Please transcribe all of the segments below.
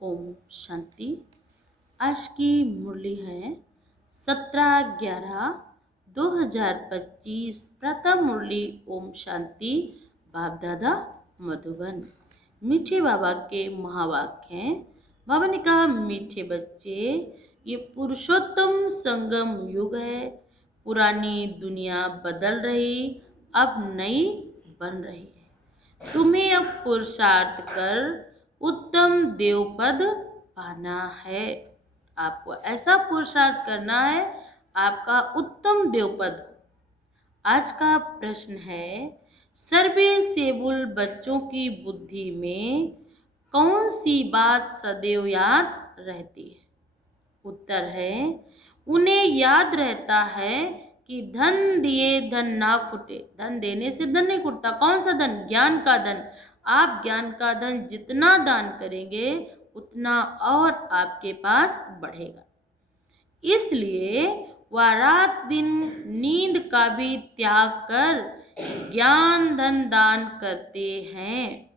ओम शांति। आज की मुरली है 17/11/2025। प्रथम मुरली ओम शांति। बाप दादा मधुबन। मीठे बाबा के महावाक्य हैं। बाबा ने कहा, मीठे बच्चे, ये पुरुषोत्तम संगम युग है। पुरानी दुनिया बदल रही, अब नई बन रही है। तुम्हें अब पुरुषार्थ कर उत्तम देवपद पाना है। आपको ऐसा पुरुषार्थ करना है, आपका उत्तम देवपद। आज का प्रश्न है, सर्वसेबुल बच्चों की बुद्धि में कौन सी बात सदैव याद रहती है? उत्तर है, उन्हें याद रहता है कि धन दिए धन ना खुटे। धन देने से धन नहीं खुटता। कौन सा धन? ज्ञान का धन। आप ज्ञान का धन जितना दान करेंगे उतना और आपके पास बढ़ेगा। इसलिए वह रात दिन नींद का भी त्याग कर ज्ञान धन दान करते हैं।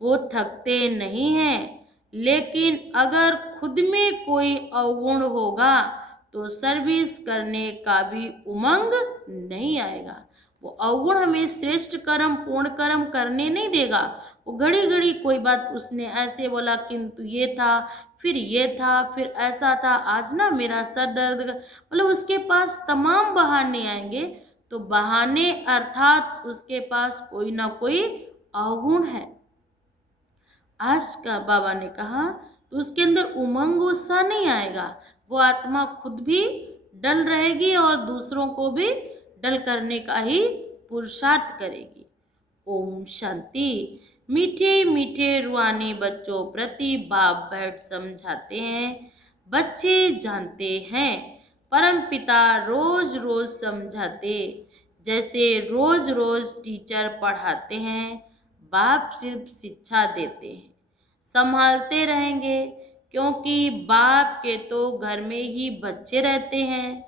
वो थकते नहीं हैं, लेकिन अगर खुद में कोई अवगुण होगा तो सर्विस करने का भी उमंग नहीं आएगा। वो अवगुण हमें श्रेष्ठ कर्म पूर्ण कर्म करने नहीं देगा। वो घड़ी घड़ी कोई बात उसने ऐसे बोला, किंतु ये था, फिर ये था, फिर ऐसा था, आज ना मेरा सर दर्द, मतलब उसके पास तमाम बहाने आएंगे। तो बहाने अर्थात उसके पास कोई ना कोई अवगुण है। आज का बाबा ने कहा, तो उसके अंदर उमंग उत्साह नहीं आएगा। वो आत्मा खुद भी डल रहेगी और दूसरों को भी डल करने का ही पुरुषार्थ करेगी। ओम शांति। मीठे मीठे रूहानी बच्चों प्रति बाप बैठ समझाते हैं। बच्चे जानते हैं, परम पिता रोज रोज समझाते, जैसे रोज रोज टीचर पढ़ाते हैं। बाप सिर्फ शिक्षा देते हैं, संभालते रहेंगे, क्योंकि बाप के तो घर में ही बच्चे रहते हैं,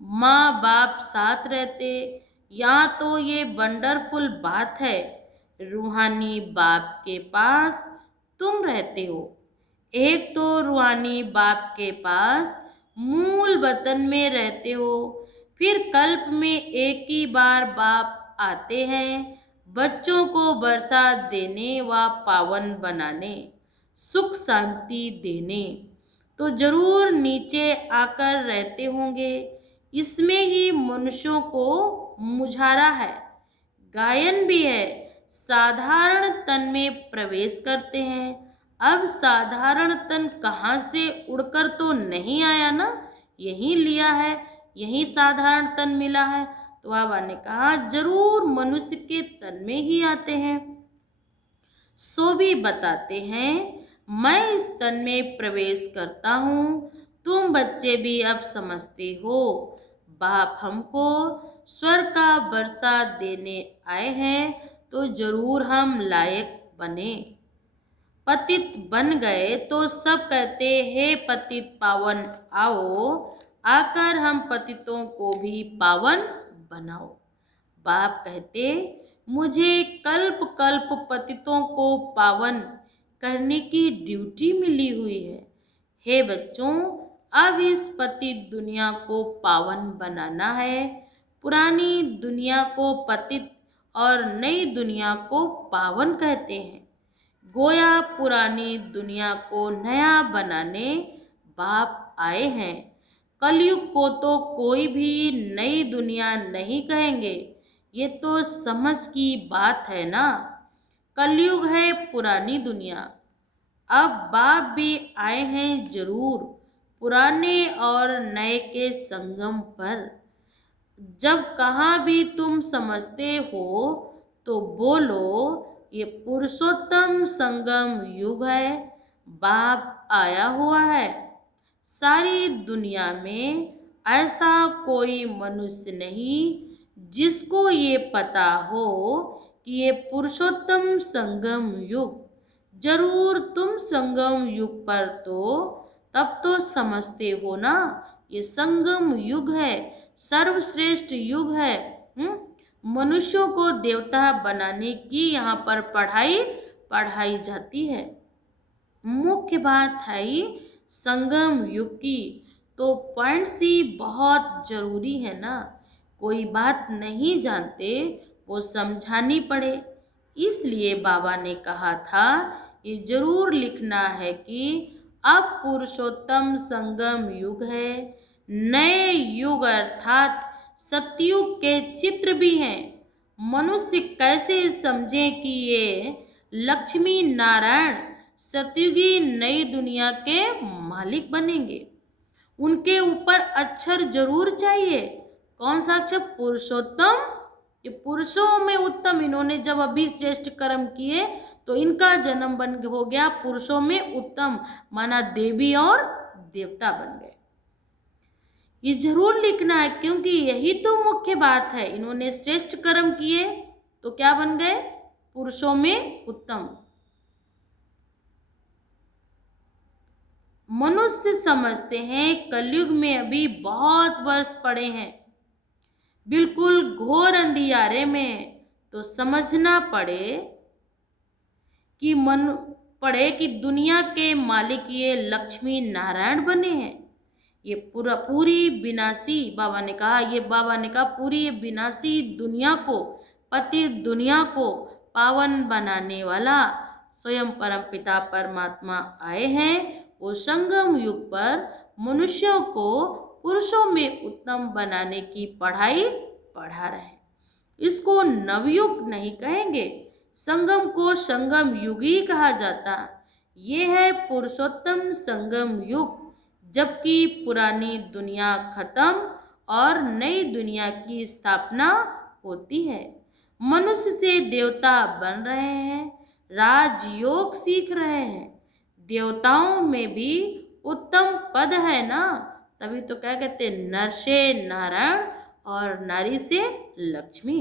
माँ बाप साथ रहते। यहाँ तो ये वंडरफुल बात है, रूहानी बाप के पास तुम रहते हो। एक तो रूहानी बाप के पास मूल वतन में रहते हो, फिर कल्प में एक ही बार बाप आते हैं बच्चों को बरसात देने व पावन बनाने, सुख शांति देने। तो जरूर नीचे आकर रहते होंगे। इसमें ही मनुष्यों को मुझारा है, गायन भी है। साधारण तन में प्रवेश करते हैं। अब साधारण तन कहाँ से उड़कर तो नहीं आया ना, यहीं लिया है, यहीं साधारण तन मिला है। तो बाबा ने कहा, जरूर मनुष्य के तन में ही आते हैं। सो भी बताते हैं, मैं इस तन में प्रवेश करता हूँ। तुम बच्चे भी अब समझते हो, बाप हमको स्वर्ग का बरसात देने आए हैं, तो जरूर हम लायक बने। पतित बन गए तो सब कहते, हे पतित पावन आओ, आकर हम पतितों को भी पावन बनाओ। बाप कहते, मुझे कल्प कल्प पतितों को पावन करने की ड्यूटी मिली हुई है। हे बच्चों, अब इस पतित दुनिया को पावन बनाना है। पुरानी दुनिया को पतित और नई दुनिया को पावन कहते हैं। गोया पुरानी दुनिया को नया बनाने बाप आए हैं। कलयुग को तो कोई भी नई दुनिया नहीं कहेंगे। ये तो समझ की बात है ना। कलयुग है पुरानी दुनिया। अब बाप भी आए हैं जरूर, पुराने और नए के संगम पर। जब कहाँ भी तुम समझते हो तो बोलो, ये पुरुषोत्तम संगम युग है, बाप आया हुआ है। सारी दुनिया में ऐसा कोई मनुष्य नहीं जिसको ये पता हो कि ये पुरुषोत्तम संगम युग। जरूर तुम संगम युग पर तो तब तो समझते हो ना, ये संगम युग है, सर्वश्रेष्ठ युग है। मनुष्यों को देवता बनाने की यहाँ पर पढ़ाई जाती है। मुख्य बात है संगम युग की। तो पॉइंट्स ही बहुत जरूरी है ना। कोई बात नहीं जानते वो समझानी पड़े। इसलिए बाबा ने कहा था ये जरूर लिखना है कि अब पुरुषोत्तम संगम युग है। नए युग अर्थात सतयुग के चित्र भी हैं। मनुष्य कैसे समझे कि ये लक्ष्मी नारायण सतयुगी नई दुनिया के मालिक बनेंगे। उनके ऊपर अक्षर जरूर चाहिए। कौन सा अक्षर? पुरुषोत्तम। ये पुरुषों में उत्तम, इन्होंने जब अभी श्रेष्ठ कर्म किए तो इनका जन्म बन हो गया पुरुषों में उत्तम, माना देवी और देवता बन गए। ये जरूर लिखना है क्योंकि यही तो मुख्य बात है। इन्होंने श्रेष्ठ कर्म किए तो क्या बन गए? पुरुषों में उत्तम। मनुष्य समझते हैं कलयुग में अभी बहुत वर्ष पड़े हैं, बिल्कुल घोर अंधियारे में। तो समझना पड़े कि दुनिया के मालिक ये लक्ष्मी नारायण बने हैं। ये पूरी विनाशी, बाबा ने कहा पूरी ये विनाशी दुनिया को, पतित दुनिया को पावन बनाने वाला स्वयं परमपिता परमात्मा आए हैं। वो संगम युग पर मनुष्यों को पुरुषों में उत्तम बनाने की पढ़ाई पढ़ा रहे हैं। इसको नवयुग नहीं कहेंगे, संगम को संगम युग ही कहा जाता। ये है पुरुषोत्तम संगम युग, जबकि पुरानी दुनिया खत्म और नई दुनिया की स्थापना होती है। मनुष्य से देवता बन रहे हैं, राजयोग सीख रहे हैं। देवताओं में भी उत्तम पद है ना, तभी तो क्या कहते हैं, नर से नारायण और नारी से लक्ष्मी।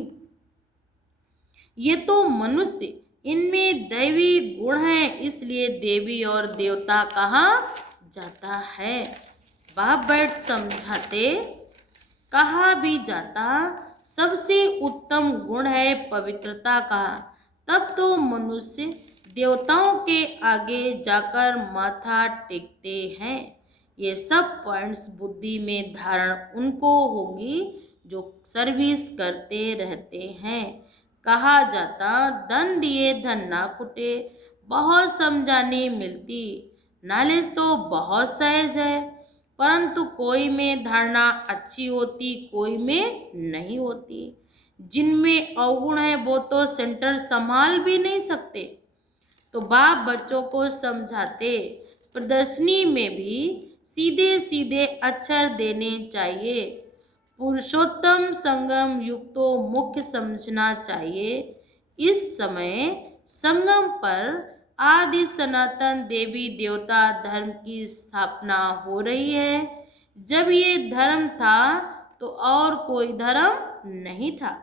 ये तो मनुष्य, इनमें दैवी गुण है, इसलिए देवी और देवता कहा जाता है। बाप बैठ समझाते, कहा भी जाता सबसे उत्तम गुण है पवित्रता का। तब तो मनुष्य देवताओं के आगे जाकर माथा टेकते हैं। ये सब पॉइंट्स बुद्धि में धारण उनको होगी जो सर्विस करते रहते हैं। कहा जाता धन दिए धन ना कुटे, बहुत समझाने मिलती। नॉलेज तो बहुत सहज है, परंतु कोई में धारणा अच्छी होती, कोई में नहीं होती। जिनमें अवगुण है वो तो सेंटर संभाल भी नहीं सकते। तो बाप बच्चों को समझाते, प्रदर्शनी में भी सीधे सीधे अक्षर देने चाहिए। पुरुषोत्तम संगम युग तो मुख्य समझना चाहिए। इस समय संगम पर आदि सनातन देवी देवता धर्म की स्थापना हो रही है। जब ये धर्म था तो और कोई धर्म नहीं था।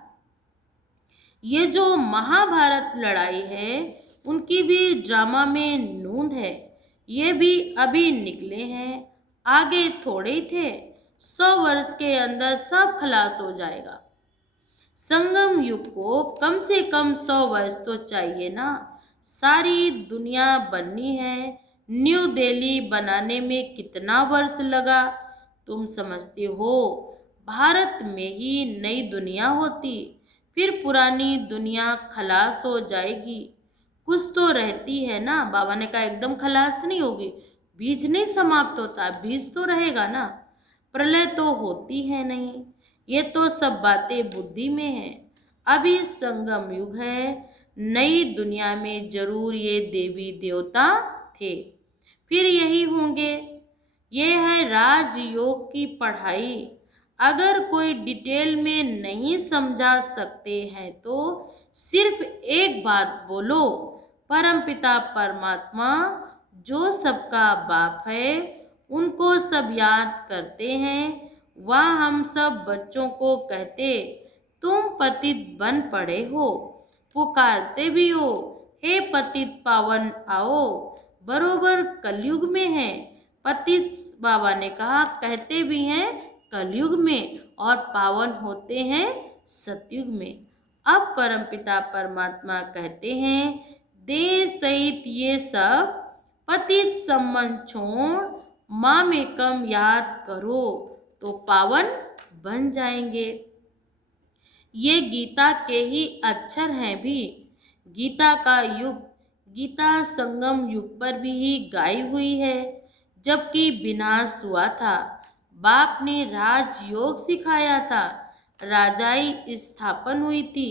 ये जो महाभारत लड़ाई है उनकी भी ड्रामा में नूंद है। ये भी अभी निकले हैं, आगे थोड़े ही थे। 100 वर्ष के अंदर सब खलास हो जाएगा। संगम युग को कम से कम 100 वर्ष तो चाहिए ना। सारी दुनिया बननी है। न्यू दिल्ली बनाने में कितना वर्ष लगा तुम समझते हो? भारत में ही नई दुनिया होती, फिर पुरानी दुनिया खलास हो जाएगी। कुछ तो रहती है ना। बाबा ने कहा एकदम खलास नहीं होगी, बीज नहीं समाप्त होता, बीज तो रहेगा ना। प्रलय तो होती है नहीं। ये तो सब बातें बुद्धि में है। अभी संगम युग है, नई दुनिया में जरूर ये देवी देवता थे, फिर यही होंगे। ये है राजयोग की पढ़ाई। अगर कोई डिटेल में नहीं समझा सकते हैं तो सिर्फ एक बात बोलो, परमपिता परमात्मा जो सबका बाप है उनको सब याद करते हैं। वह हम सब बच्चों को कहते, तुम पतित बन पड़े हो, पुकारते भी हो, हे पतित पावन आओ। बरोबर कलयुग में है। पतित बाबा ने कहा कहते भी हैं कलयुग में और पावन होते हैं सतयुग में। अब परमपिता परमात्मा कहते हैं देह सहित ये सब पतित संबंध छोड़ माम एकम याद करो तो पावन बन जाएंगे। ये गीता के ही अक्षर हैं भी। गीता का युग गीता संगम युग पर भी ही गाई हुई है, जबकि विनाश हुआ था। बाप ने राजयोग सिखाया था, राजाई स्थापन हुई थी,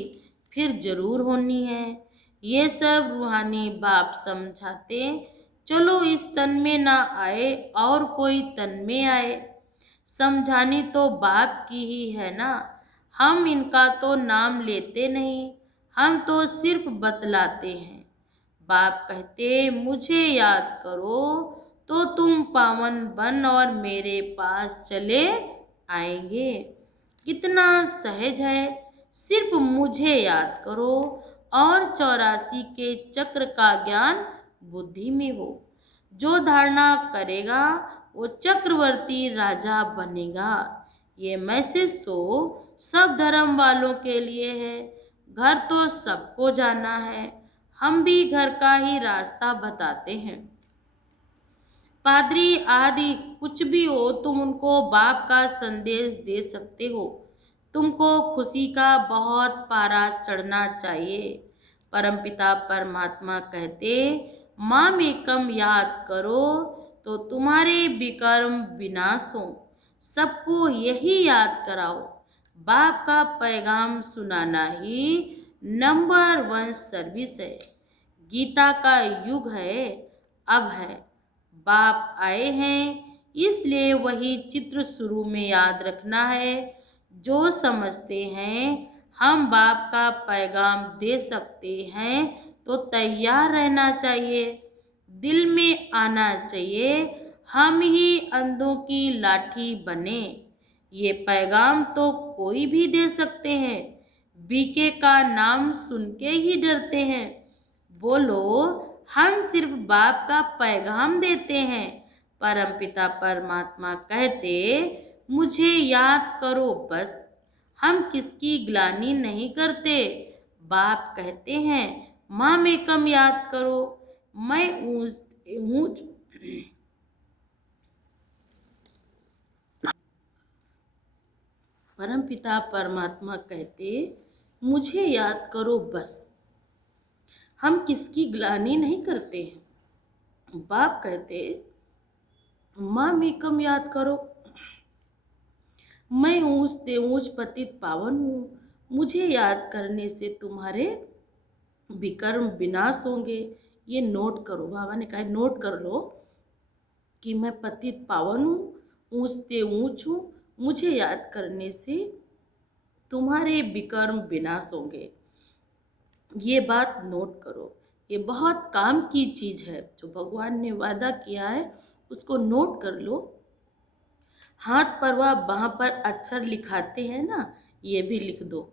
फिर जरूर होनी है। ये सब रूहानी बाप समझाते, चलो इस तन में ना आए और कोई तन में आए। समझानी तो बाप की ही है ना, हम इनका तो नाम लेते नहीं, हम तो सिर्फ बतलाते हैं। बाप कहते मुझे याद करो तो तुम पावन बन और मेरे पास चले आएंगे। कितना सहज है, सिर्फ मुझे याद करो और 84 के चक्र का ज्ञान बुद्धि में हो। जो धारणा करेगा वो चक्रवर्ती राजा बनेगा। ये मैसेज तो सब धर्म वालों के लिए है। घर तो सबको जाना है, हम भी घर का ही रास्ता बताते हैं। पादरी आदि कुछ भी हो, तुम उनको बाप का संदेश दे सकते हो। तुमको खुशी का बहुत पारा चढ़ना चाहिए। परमपिता परमात्मा कहते माम एकम याद करो तो तुम्हारे विकर्म विनाश हो। सबको यही याद कराओ। बाप का पैगाम सुनाना ही नंबर 1 सर्विस है। गीता का युग है, अब है। बाप आए हैं, इसलिए वही चित्र शुरू में याद रखना है। जो समझते हैं हम बाप का पैगाम दे सकते हैं तो तैयार रहना चाहिए। दिल में आना चाहिए हम ही अंधों की लाठी बने। ये पैगाम तो कोई भी दे सकते हैं, बीके का नाम सुन के ही डरते हैं। बोलो हम सिर्फ बाप का पैगाम देते हैं। परमपिता परमात्मा कहते मुझे याद करो बस, हम किसकी ग्लानि नहीं करते। बाप कहते हैं माम एकम याद करो, मैं ऊंच ऊंच परमपिता परमात्मा कहते मुझे याद करो बस, हम किसकी ग्लानि नहीं करते हैं। बाप कहते माम एकम याद करो, मैं ऊंच ते ऊंच पतित पावन हूँ। मुझे याद करने से तुम्हारे विकर्म विनाश होंगे। ये नोट करो, बाबा ने कहा नोट कर लो कि मैं पतित पावन हूँ, ऊंच ते ऊंच हूँ। मुझे याद करने से तुम्हारे विकर्म विनाश होंगे। ये बात नोट करो, ये बहुत काम की चीज़ है। जो भगवान ने वादा किया है उसको नोट कर लो। हाथ पर व बाँह पर अक्षर लिखाते हैं ना, ये भी लिख दो।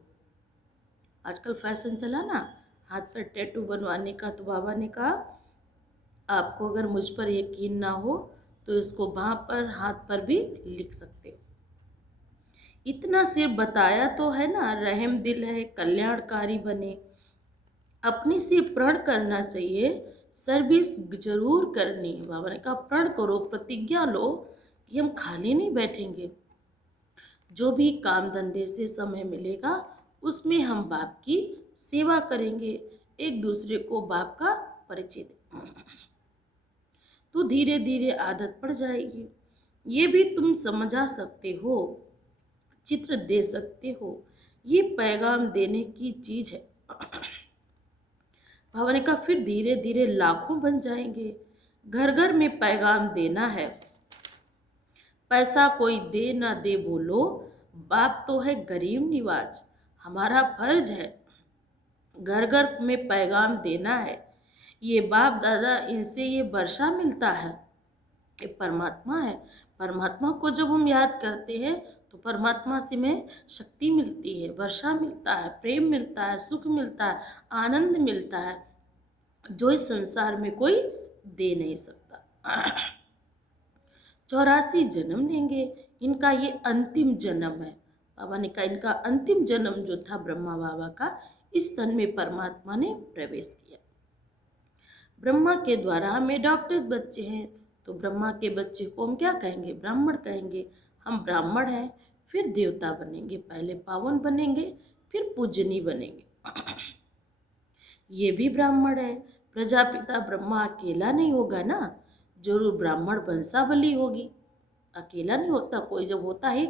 आजकल फैशन चला ना हाथ पर टैटू बनवाने का, तो बाबा ने कहा आपको अगर मुझ पर यकीन ना हो तो इसको बाँह पर हाथ पर भी लिख सकते हो। इतना सिर्फ बताया तो है ना, रहम दिल है, कल्याणकारी बने। अपने से प्रण करना चाहिए, सर्विस जरूर करनी है। बाबा ने कहा प्रण करो, प्रतिज्ञा लो कि हम खाली नहीं बैठेंगे। जो भी काम धंधे से समय मिलेगा उसमें हम बाप की सेवा करेंगे, एक दूसरे को बाप का परिचय दें, तो धीरे धीरे आदत पड़ जाएगी। ये भी तुम समझा सकते हो, चित्र दे सकते हो। ये पैगाम देने की चीज है। बाबा ने कहा फिर धीरे धीरे लाखों बन जाएंगे। घर घर में पैगाम देना है। पैसा कोई दे ना दे बोलो, बाप तो है गरीब निवाज। हमारा फर्ज है घर घर में पैगाम देना है। ये बाप दादा, इनसे ये वर्षा मिलता है। ये परमात्मा है। परमात्मा को जब हम याद करते हैं तो परमात्मा से में शक्ति मिलती है, वर्षा मिलता है, प्रेम मिलता है, सुख मिलता है, आनंद मिलता है, जो इस संसार में कोई दे नहीं सकता। 84 जन्म लेंगे, इनका ये अंतिम जन्म है। बाबा ने कहा इनका अंतिम जन्म जो था ब्रह्मा बाबा का, इस तन में परमात्मा ने प्रवेश किया। ब्रह्मा के द्वारा हम एडॉप्टेड बच्चे हैं, तो ब्रह्मा के बच्चे को हम क्या कहेंगे? ब्राह्मण कहेंगे। हम ब्राह्मण हैं, फिर देवता बनेंगे, पहले पावन बनेंगे, फिर पूजनी बनेंगे। ये भी ब्राह्मण है। प्रजापिता ब्रह्मा अकेला नहीं होगा ना, जरूर ब्राह्मण वंशावली होगी। अकेला नहीं होता कोई, जब होता है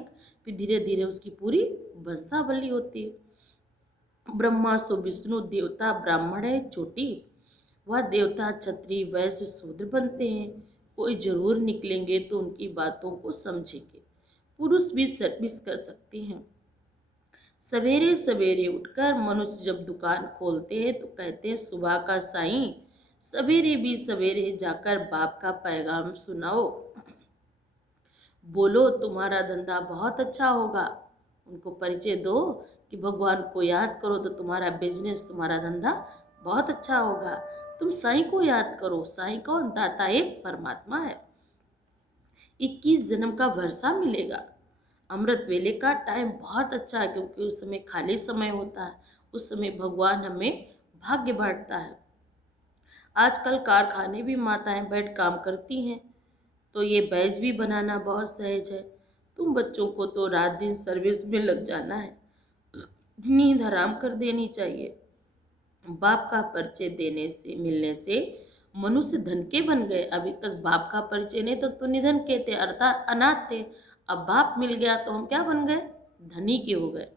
फिर धीरे धीरे उसकी पूरी वंशावली होती है। ब्रह्मा सो विष्णु देवता ब्राह्मण है चोटी, वह देवता क्षत्रिय वैश्य शूद्र बनते हैं। कोई जरूर निकलेंगे तो उनकी बातों को समझेंगे। पुरुष भी सर्विस कर सकते हैं। सवेरे सवेरे उठकर मनुष्य जब दुकान खोलते हैं तो कहते हैं सुबह का साईं, सवेरे भी सवेरे जाकर बाप का पैगाम सुनाओ, बोलो तुम्हारा धंधा बहुत अच्छा होगा। उनको परिचय दो कि भगवान को याद करो तो तुम्हारा बिजनेस, तुम्हारा धंधा बहुत अच्छा होगा। तुम साईं को याद करो। साईं कौन? दाता एक परमात्मा है। 21 जन्म का वर्षा मिलेगा। अमृत वेले का टाइम बहुत अच्छा है, क्योंकि उस समय खाली समय होता है। उस समय भगवान हमें भाग्य बांटता है। आजकल कारखाने भी माताएं बैठ काम करती हैं, तो ये बैच भी बनाना बहुत सहज है। तुम बच्चों को तो रात दिन सर्विस में लग जाना है, नींद हराम कर देनी चाहिए। बाप का परिचय देने से, मिलने से मनुष्य धन के बन गए। अभी तक बाप का परिचय नहीं तो निधन के थे, अर्थात अनाथ थे। अब बाप मिल गया तो हम क्या बन गए? धनी के हो गए।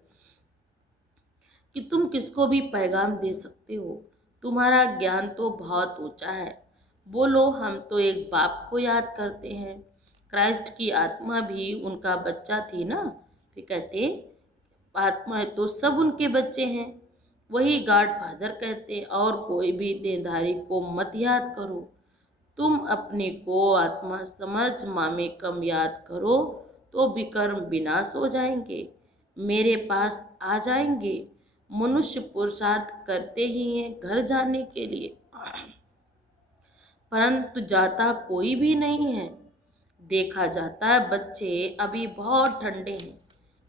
कि तुम किसको भी पैगाम दे सकते हो। तुम्हारा ज्ञान तो बहुत ऊंचा है। बोलो हम तो एक बाप को याद करते हैं। क्राइस्ट की आत्मा भी उनका बच्चा थी ना। फिर कहते आत्मा है तो सब उनके बच्चे हैं। वही गॉड फादर कहते हैं। और कोई भी देनदारी को मत याद करो। तुम अपने को आत्मा समझ मामे कम याद करो तो विकर्म विनाश हो जाएंगे, मेरे पास आ जाएंगे। मनुष्य पुरुषार्थ करते ही हैं घर जाने के लिए, परंतु जाता कोई भी नहीं है। देखा जाता है बच्चे अभी बहुत ठंडे हैं,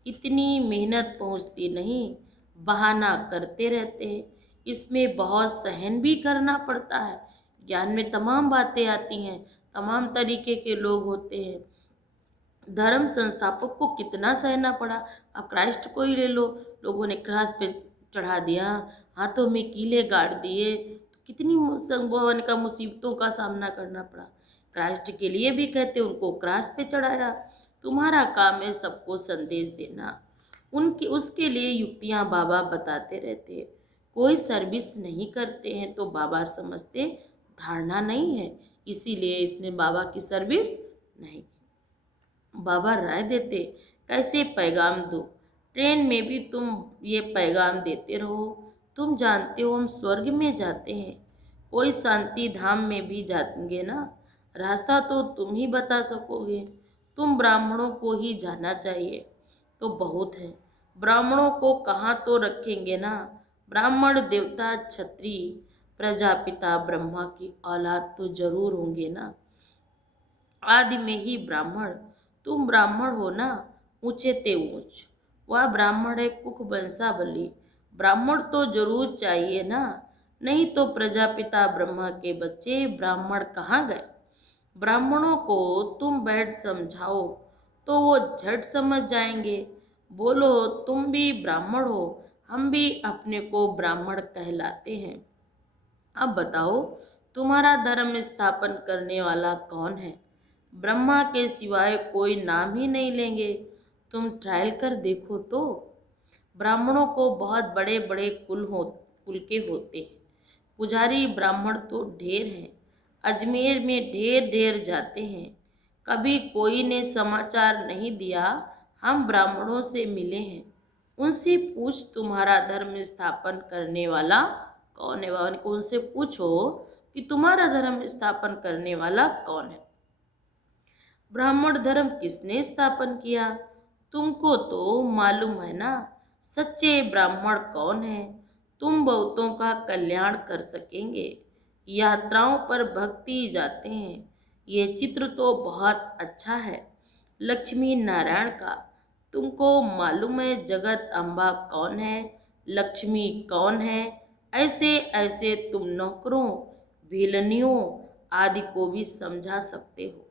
इतनी मेहनत पहुंचती नहीं, बहाना करते रहते हैं। इसमें बहुत सहन भी करना पड़ता है। ज्ञान में तमाम बातें आती हैं, तमाम तरीके के लोग होते हैं। धर्म संस्थापक को कितना सहना पड़ा। अब क्राइस्ट को ही ले लो, लोगों ने क्रॉस पे चढ़ा दिया, हाथों में कीले गाड़ दिए, तो कितनी संभवन का मुसीबतों का सामना करना पड़ा। क्राइस्ट के लिए भी कहते उनको क्रॉस पे चढ़ाया। तुम्हारा काम है सबको संदेश देना। उनकी उसके लिए युक्तियां बाबा बताते रहते हैं। कोई सर्विस नहीं करते हैं तो बाबा समझते धारणा नहीं है, इसीलिए इसने बाबा की सर्विस नहीं। बाबा राय देते कैसे पैगाम दो। ट्रेन में भी तुम ये पैगाम देते रहो। तुम जानते हो हम स्वर्ग में जाते हैं, कोई शांति धाम में भी जाएंगे ना। रास्ता तो तुम ही बता सकोगे। तुम ब्राह्मणों को ही जाना चाहिए तो बहुत है। ब्राह्मणों को कहाँ तो रखेंगे ना। ब्राह्मण देवता क्षत्रिय प्रजापिता ब्रह्मा की औलाद तो जरूर होंगे ना। आदि में ही ब्राह्मण। तुम ब्राह्मण हो ना, ऊंचे ते ऊंच। वह ब्राह्मण है कुख वंशावली। ब्राह्मण तो जरूर चाहिए ना, नहीं तो प्रजापिता ब्रह्मा के बच्चे ब्राह्मण कहाँ गए। ब्राह्मणों को तुम बैठ समझाओ तो वो झट समझ जाएंगे। बोलो तुम भी ब्राह्मण हो, हम भी अपने को ब्राह्मण कहलाते हैं। अब बताओ तुम्हारा धर्म स्थापन करने वाला कौन है। ब्रह्मा के सिवाय कोई नाम ही नहीं लेंगे। तुम ट्रायल कर देखो तो। ब्राह्मणों को बहुत बड़े बड़े कुल के होते हैं। पुजारी ब्राह्मण तो ढेर हैं। अजमेर में ढेर ढेर जाते हैं। कभी कोई ने समाचार नहीं दिया हम ब्राह्मणों से मिले हैं। उनसे पूछ तुम्हारा धर्म स्थापन करने वाला कौन है। भगवान को उनसे पूछो कि तुम्हारा धर्म स्थापन करने वाला कौन है। ब्राह्मण धर्म किसने स्थापन किया? तुमको तो मालूम है ना। सच्चे ब्राह्मण कौन है? तुम बहुतों का कल्याण कर सकेंगे। यात्राओं पर भक्ति जाते हैं। ये चित्र तो बहुत अच्छा है लक्ष्मी नारायण का। तुमको मालूम है जगत अम्बा कौन है, लक्ष्मी कौन है। ऐसे ऐसे तुम नौकरों भेलनियों आदि को भी समझा सकते हो।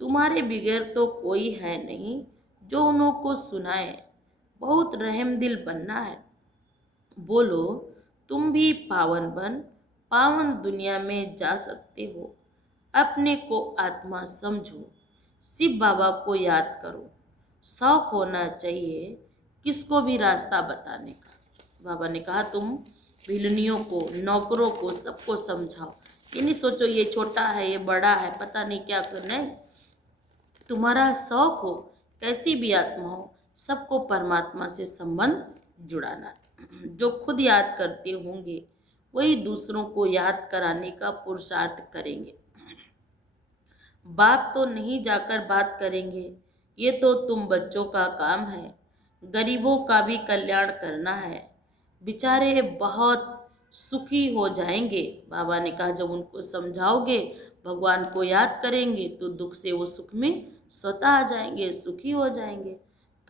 तुम्हारे बगैर तो कोई है नहीं जो उन्हों को सुनाए। बहुत रहमदिल बनना है। बोलो, तुम भी पावन बन पावन दुनिया में जा सकते हो। अपने को आत्मा समझो, शिव बाबा को याद करो। शौक होना चाहिए किसको भी रास्ता बताने का। बाबा ने कहा तुम भिलनियों को, नौकरों को, सबको समझाओ। ये नहीं सोचो ये छोटा है, ये बड़ा है, पता नहीं क्या करना है। तुम्हारा शौक हो, कैसी भी आत्मा हो, सबको परमात्मा से संबंध जुड़ाना। जो खुद याद करते होंगे वही दूसरों को याद कराने का पुरुषार्थ करेंगे। बाप तो नहीं जाकर बात करेंगे, ये तो तुम बच्चों का काम है। गरीबों का भी कल्याण करना है, बेचारे बहुत सुखी हो जाएंगे। बाबा ने कहा जब उनको समझाओगे, भगवान को याद करेंगे तो दुख से वो सुख में स्वतः आ जाएंगे, सुखी हो जाएंगे।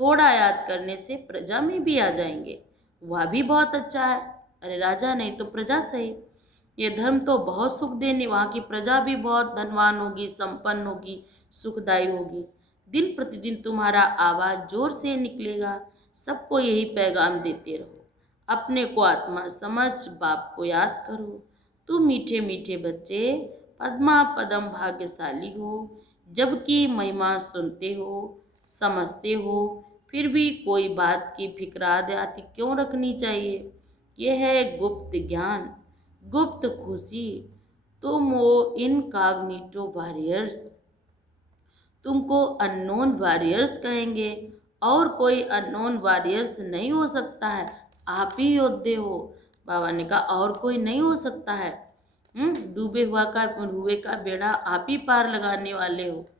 थोड़ा याद करने से प्रजा में भी आ जाएंगे, वह भी बहुत अच्छा है। अरे राजा नहीं तो प्रजा सही। ये धर्म तो बहुत सुख देने, वहाँ की प्रजा भी बहुत धनवान होगी, संपन्न होगी, सुखदायी होगी। दिन प्रतिदिन तुम्हारा आवाज जोर से निकलेगा। सबको यही पैगाम देते रहो। अपने को आत्मा समझ बाप को याद करो। तुम मीठे मीठे बच्चे पद्मा पदम भाग्यशाली हो, जबकि महिमा सुनते हो, समझते हो, फिर भी कोई बात की फिक्राद आती क्यों रखनी चाहिए। यह है गुप्त ज्ञान, गुप्त खुशी। तुम हो इनकॉग्निटो वॉरियर्स। तुमको अननोन वॉरियर्स कहेंगे, और कोई अननोन वॉरियर्स नहीं हो सकता है। आप ही योद्धे हो। बाबा ने कहा और कोई नहीं हो सकता है। डूबे हुए का बेड़ा आप ही पार लगाने वाले हो।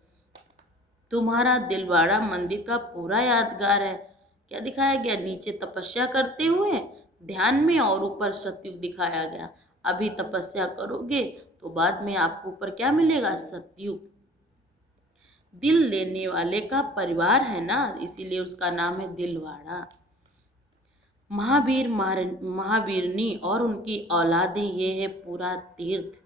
तुम्हारा दिलवाड़ा मंदिर का पूरा यादगार है। क्या दिखाया गया? नीचे तपस्या करते हुए ध्यान में, और ऊपर सतयुग दिखाया गया। अभी तपस्या करोगे तो बाद में आपको ऊपर क्या मिलेगा? सतयुग। दिल लेने वाले का परिवार है ना, इसीलिए उसका नाम है दिलवाड़ा। महावीरनी और उनकी औलादें, ये है पूरा तीर्थ।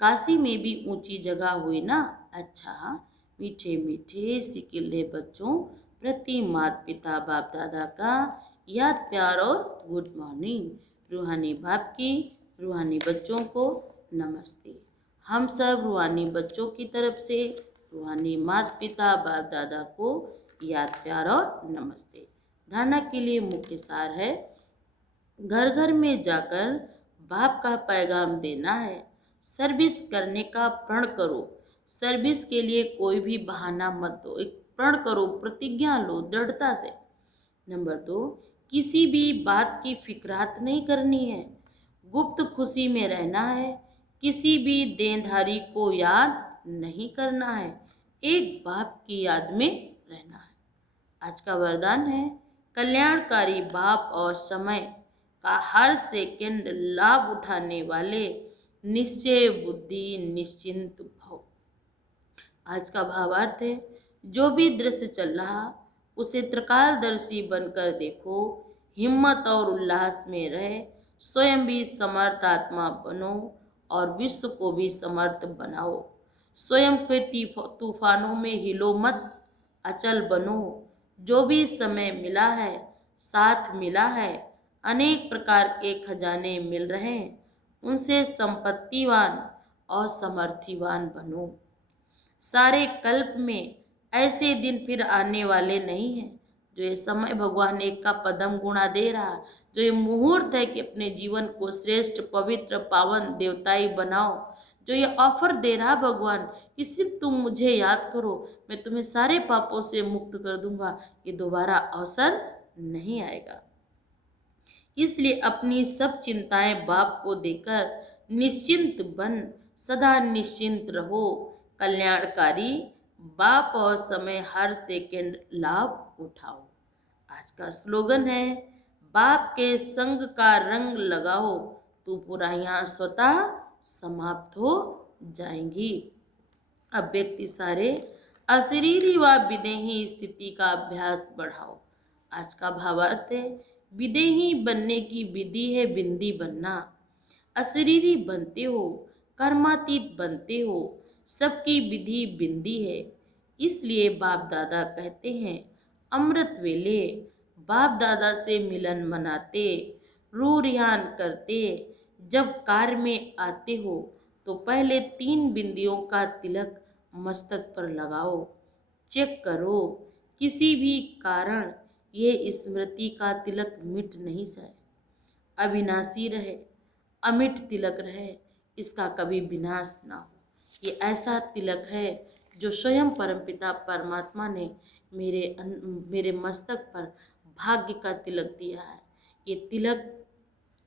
काशी में भी ऊंची जगह हुई ना। अच्छा, मीठे मीठे सिकिले बच्चों प्रति माता पिता बाप दादा का याद प्यार और गुड मॉर्निंग। रूहानी बाप की रूहानी बच्चों को नमस्ते। हम सब रूहानी बच्चों की तरफ से रूहानी माता पिता बाप दादा को याद प्यार और नमस्ते। धारणा के लिए मुख्य सार है, घर घर में जाकर बाप का पैगाम देना है। सर्विस करने का प्रण करो। सर्विस के लिए कोई भी बहाना मत दो, एक प्रण करो, प्रतिज्ञा लो दृढ़ता से। नंबर 2, किसी भी बात की फिक्रात नहीं करनी है, गुप्त खुशी में रहना है। किसी भी देनधारी को याद नहीं करना है, एक बाप की याद में रहना है। आज का वरदान है, कल्याणकारी बाप और समय का हर सेकंड लाभ उठाने वाले निश्चय बुद्धि निश्चिंत भव। आज का भावार्थ है, जो भी दृश्य चल रहा उसे त्रिकालदर्शी बनकर देखो, हिम्मत और उल्लास में रहे, स्वयं भी समर्थ आत्मा बनो और विश्व को भी समर्थ बनाओ। स्वयं के तूफानों में हिलो मत, अचल बनो। जो भी समय मिला है, साथ मिला है, अनेक प्रकार के खजाने मिल रहे हैं, उनसे संपत्तिवान और समर्थिवान बनो। सारे कल्प में ऐसे दिन फिर आने वाले नहीं हैं। जो ये समय भगवान एक का पदम गुणा दे रहा, जो ये मुहूर्त है कि अपने जीवन को श्रेष्ठ पवित्र पावन देवताई बनाओ, जो ये ऑफर दे रहा भगवान कि सिर्फ तुम मुझे याद करो, मैं तुम्हें सारे पापों से मुक्त कर दूंगा, ये दोबारा अवसर नहीं आएगा। इसलिए अपनी सब चिंताएं बाप को देकर निश्चिंत बन सदा निश्चिंत रहो। कल्याणकारी बाप और समय हर सेकंड लाभ उठाओ। आज का स्लोगन है, बाप के संग का रंग लगाओ तो बुराइयां स्वतः समाप्त हो जाएंगी। अब व्यक्ति सारे अशरीरी व विदेही स्थिति का अभ्यास बढ़ाओ। आज का भावार्थ है, विदेही बनने की विधि है बिंदी बनना। अशरीरी बनते हो कर्मातीत बनते हो। सबकी विधि बिंदी है। इसलिए बाप दादा कहते हैं, अमृत वेले बाप दादा से मिलन मनाते, रू रिहान करते। जब कार में आते हो तो पहले 3 बिंदियों का तिलक मस्तक पर लगाओ। चेक करो, किसी भी कारण ये स्मृति का तिलक मिट नहीं जाए। अविनाशी रहे, अमिट तिलक रहे, इसका कभी विनाश ना हो। ये ऐसा तिलक है जो स्वयं परमपिता परमात्मा ने मेरे मस्तक पर भाग्य का तिलक दिया है। ये तिलक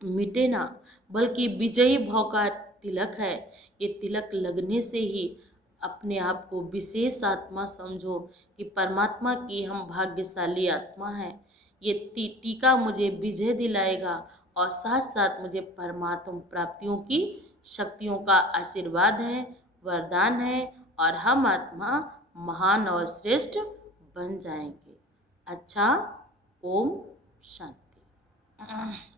मिटे ना, बल्कि विजयी भाव का तिलक है। ये तिलक लगने से ही अपने आप को विशेष आत्मा समझो कि परमात्मा की हम भाग्यशाली आत्मा हैं। ये टीका मुझे विजय दिलाएगा और साथ साथ मुझे परमात्मा प्राप्तियों की शक्तियों का आशीर्वाद है, वरदान है, और हम आत्मा महान और श्रेष्ठ बन जाएंगे। अच्छा, ओम शांति।